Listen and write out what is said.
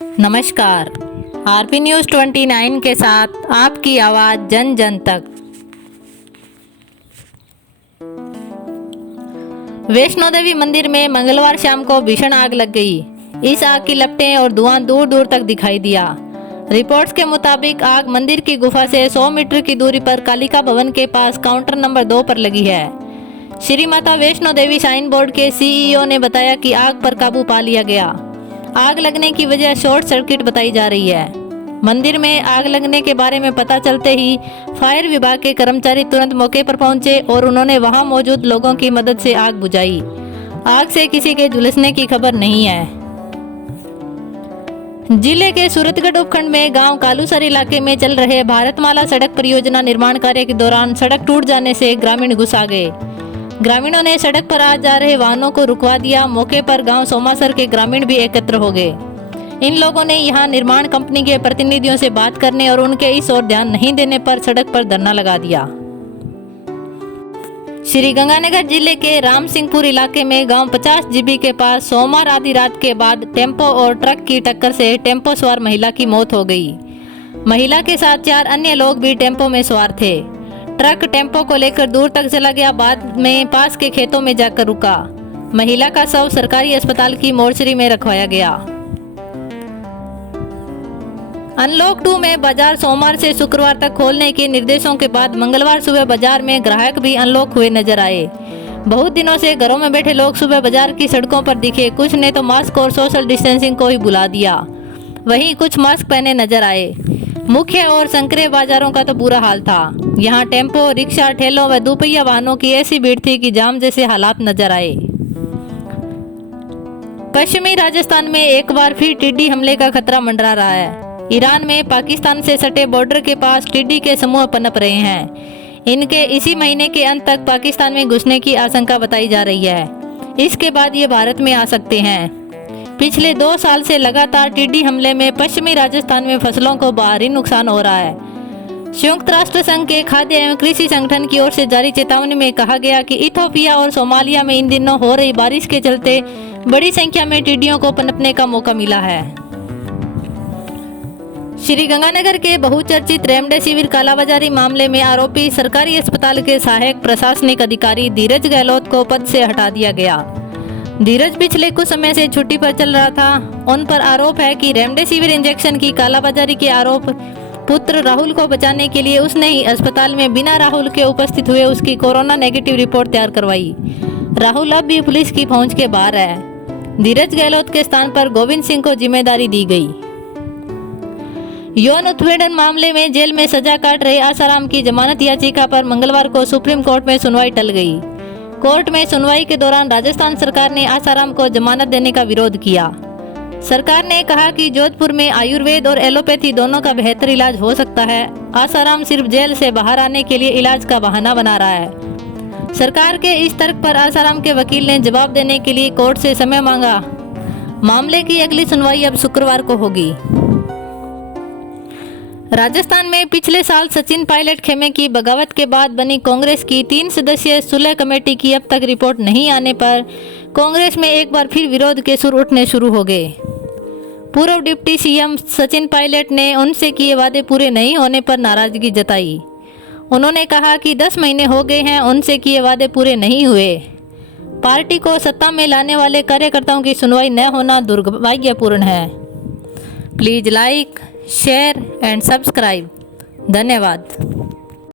नमस्कार। RP news 29 के साथ आपकी आवाज़ जन जन तक। वैष्णो देवी मंदिर में मंगलवार शाम को भीषण आग लग गई। इस आग की लपटें और धुआं दूर दूर तक दिखाई दिया। रिपोर्ट्स के मुताबिक आग मंदिर की गुफा से 100 मीटर की दूरी पर कालिका भवन के पास काउंटर नंबर 2 पर लगी है। श्री माता वैष्णो देवी साइन बोर्ड के सीईओ ने बताया कि आग पर काबू पा लिया गया। आग लगने की वजह शॉर्ट सर्किट बताई जा रही है। मंदिर में आग लगने के बारे में पता चलते ही फायर विभाग के कर्मचारी तुरंत मौके पर पहुंचे और उन्होंने वहां मौजूद लोगों की मदद से आग बुझाई। आग से किसी के झुलसने की खबर नहीं है। जिले के सूरतगढ़ उपखंड में गांव कालूसर इलाके में चल रहे भारतमाला सड़क परियोजना निर्माण कार्य के दौरान सड़क टूट जाने से ग्रामीण घुस आ गए। ग्रामीणों ने सड़क पर आ जा रहे वाहनों को रुकवा दिया। मौके पर गांव सोमासर के ग्रामीण भी एकत्र हो गए। इन लोगों ने यहां निर्माण कंपनी के प्रतिनिधियों से बात करने और उनके इस ओर ध्यान नहीं देने पर सड़क पर धरना लगा दिया। श्रीगंगानगर जिले के रामसिंहपुर इलाके में गांव 50 जीबी के पास सोमवार आधी रात के बाद टेम्पो और ट्रक की टक्कर से टेम्पो सवार महिला की मौत हो गई। महिला के साथ 4 अन्य लोग भी टेम्पो में सवार थे। ट्रक टेम्पो को लेकर दूर तक चला गया, बाद में पास के खेतों में जाकर रुका। महिला का शव सरकारी अस्पताल की मोर्चरी में रखवाया गया। अनलॉक 2 में बाजार सोमवार से शुक्रवार तक खोलने के निर्देशों के बाद मंगलवार सुबह बाजार में ग्राहक भी अनलॉक हुए नजर आए। बहुत दिनों से घरों में बैठे लोग सुबह बाजार की सड़कों पर दिखे। कुछ ने तो मास्क और सोशल डिस्टेंसिंग को ही भुला दिया। वहीं कुछ मास्क पहने नजर आए। मुख्य और संकरे बाजारों का तो बुरा हाल था। यहाँ टेम्पो, रिक्शा, ठेलों व दोपहिया वाहनों की ऐसी भीड़ थी कि जाम जैसे हालात नजर आए। पश्चिमी राजस्थान में एक बार फिर टिड्डी हमले का खतरा मंडरा रहा है। ईरान में पाकिस्तान से सटे बॉर्डर के पास टिड्डी के समूह पनप रहे हैं। इनके इसी महीने के अंत तक पाकिस्तान में घुसने की आशंका बताई जा रही है। इसके बाद ये भारत में आ सकते हैं। पिछले 2 साल से लगातार टिड्डी हमले में पश्चिमी राजस्थान में फसलों को भारी नुकसान हो रहा है। संयुक्त राष्ट्र संघ के खाद्य एवं कृषि संगठन की ओर से जारी चेतावनी में कहा गया कि इथोपिया और सोमालिया में इन दिनों हो रही बारिश के चलते बड़ी संख्या में टिड्डियों को पनपने का मौका मिला है। श्रीगंगानगर के बहुचर्चित रेमडेसिविर कालाबाजारी मामले में आरोपी सरकारी अस्पताल के सहायक प्रशासनिक अधिकारी धीरज गहलोत को पद से हटा दिया गया। धीरज पिछले कुछ समय से छुट्टी पर चल रहा था। उन पर आरोप है कि रेमडेसिविर इंजेक्शन की कालाबाजारी के आरोप पुत्र राहुल को बचाने के लिए उसने ही अस्पताल में बिना राहुल के उपस्थित हुए उसकी कोरोना नेगेटिव रिपोर्ट तैयार करवाई। राहुल अब भी पुलिस की पहुंच के बाहर है। धीरज गहलोत के स्थान पर गोविंद सिंह को जिम्मेदारी दी गई। यौन उत्पीड़न मामले में जेल में सजा काट रहे आसाराम की जमानत याचिका पर मंगलवार को सुप्रीम कोर्ट में सुनवाई टल गई। कोर्ट में सुनवाई के दौरान राजस्थान सरकार ने आसाराम को जमानत देने का विरोध किया। सरकार ने कहा कि जोधपुर में आयुर्वेद और एलोपैथी दोनों का बेहतर इलाज हो सकता है। आसाराम सिर्फ जेल से बाहर आने के लिए इलाज का बहाना बना रहा है। सरकार के इस तर्क पर आसाराम के वकील ने जवाब देने के लिए कोर्ट से समय मांगा। मामले की अगली सुनवाई अब शुक्रवार को होगी। राजस्थान में पिछले साल सचिन पायलट खेमे की बगावत के बाद बनी कांग्रेस की 3 सदस्यीय सुलह कमेटी की अब तक रिपोर्ट नहीं आने पर कांग्रेस में एक बार फिर विरोध के सुर उठने शुरू हो गए। पूर्व डिप्टी सीएम सचिन पायलट ने उनसे किए वादे पूरे नहीं होने पर नाराजगी जताई। उन्होंने कहा कि 10 महीने हो गए हैं, उनसे किए वादे पूरे नहीं हुए। पार्टी को सत्ता में लाने वाले कार्यकर्ताओं की सुनवाई न होना दुर्भाग्यपूर्ण है। Please like, share and subscribe. धन्यवाद।